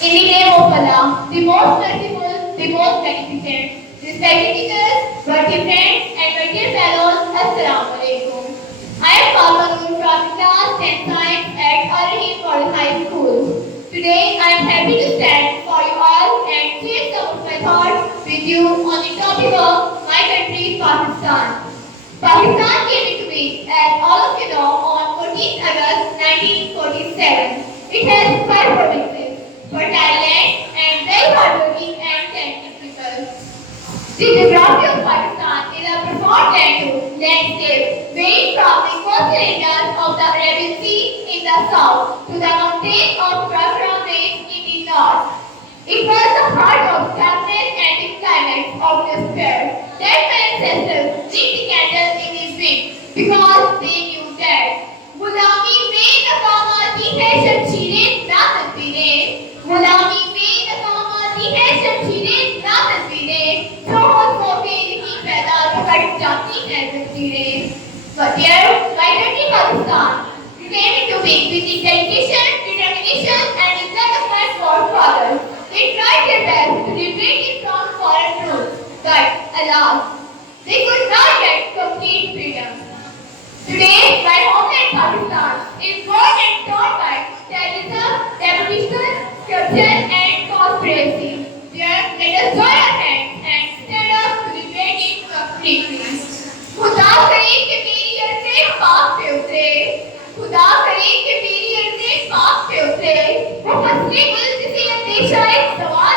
In the name of Allah, the most merciful, the most beneficent, respected teachers, worthy friends, and worthy fellows, Assalamu alaikum. I am Fatima Noor from class 10 science at Raheem High School. Today, I am happy to stand for you all and share some of my thoughts with you on the topic of my country, Pakistan. Pakistan came into being, as all of you know, on 14th August 1947. It has 5 provinces, fertile land, and very hardworking and talented people. The geography of Pakistan is a profound landscape, varying from the coastal areas of the Arabian Sea in the south to the mountains of Karakoram Range in the north. It was the heart of darkness and the climate of despair that my ancestors lit the candle in the wind because they knew that गुलामी में नाकाम आती है शमशीरें ना तस्वीरें गुलामी में नाकाम आती है शमशीरें ना तस्वीरें जो होठों पे नहीं पैदा तो कट जाती हैं तस्वीरें But here, my country Pakistan came into being with the dedication, determination and the blood of my forefathers. They tried their best to liberate it from foreign rule, but alas, they could not get complete freedom. Today, my homeland Pakistan is born and torn by terrorism, revolution, corruption and conspiracy. There, let us join our hands and stand up to liberate it completely. खुदा करे कि मेरी अर्ज़ें पाक पे उतरे खुदा करे कि मेरी अर्ज़ें पाक पे उतरे वो फसले गुल जिसे अंदेशा एक सवाल